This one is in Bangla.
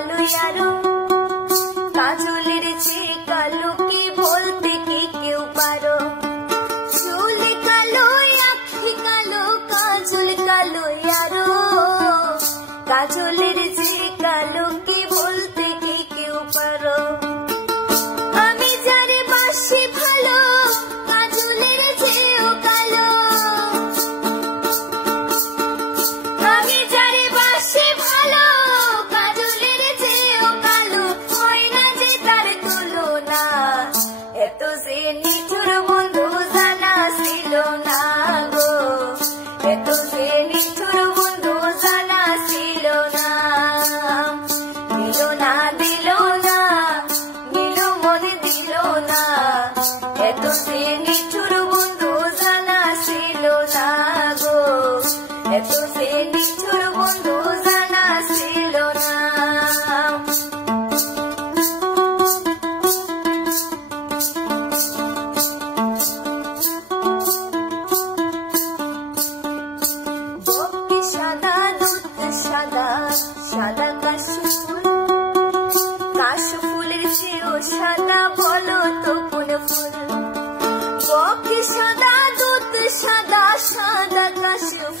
কালো আরো কাজলের চেয়ে কালো কি বলতে কি কেউ পারো চুল কালো আঁখি কালো কাজল কালো আরো কাজলের চেয়ে কালো কি বলতে কি কেউ পারো আমি যারে বাসি ভালো কাজলের চেয়েও কালো আমি যারে বাসি ভালো কাজলের চেয়েও কালো হয় না যে তার তুলনা এত যে নিঠুর বন্ধু জানা ছিল না গো এত যে নিঠুর বন্ধু জানা ছিল না দিল না দিল না দিল মনে দিল না এত যে নিঠুর বন্ধু জানা ছিল না গো এত যে নিঠুর বন্ধু জানা ছিল না সাদা দুধ সাদা সাদা কাশফুলের চেয়েও সাদা বলো তো কোন ফুল বকে সাদা দুধ সাদা সাদা কাশফুল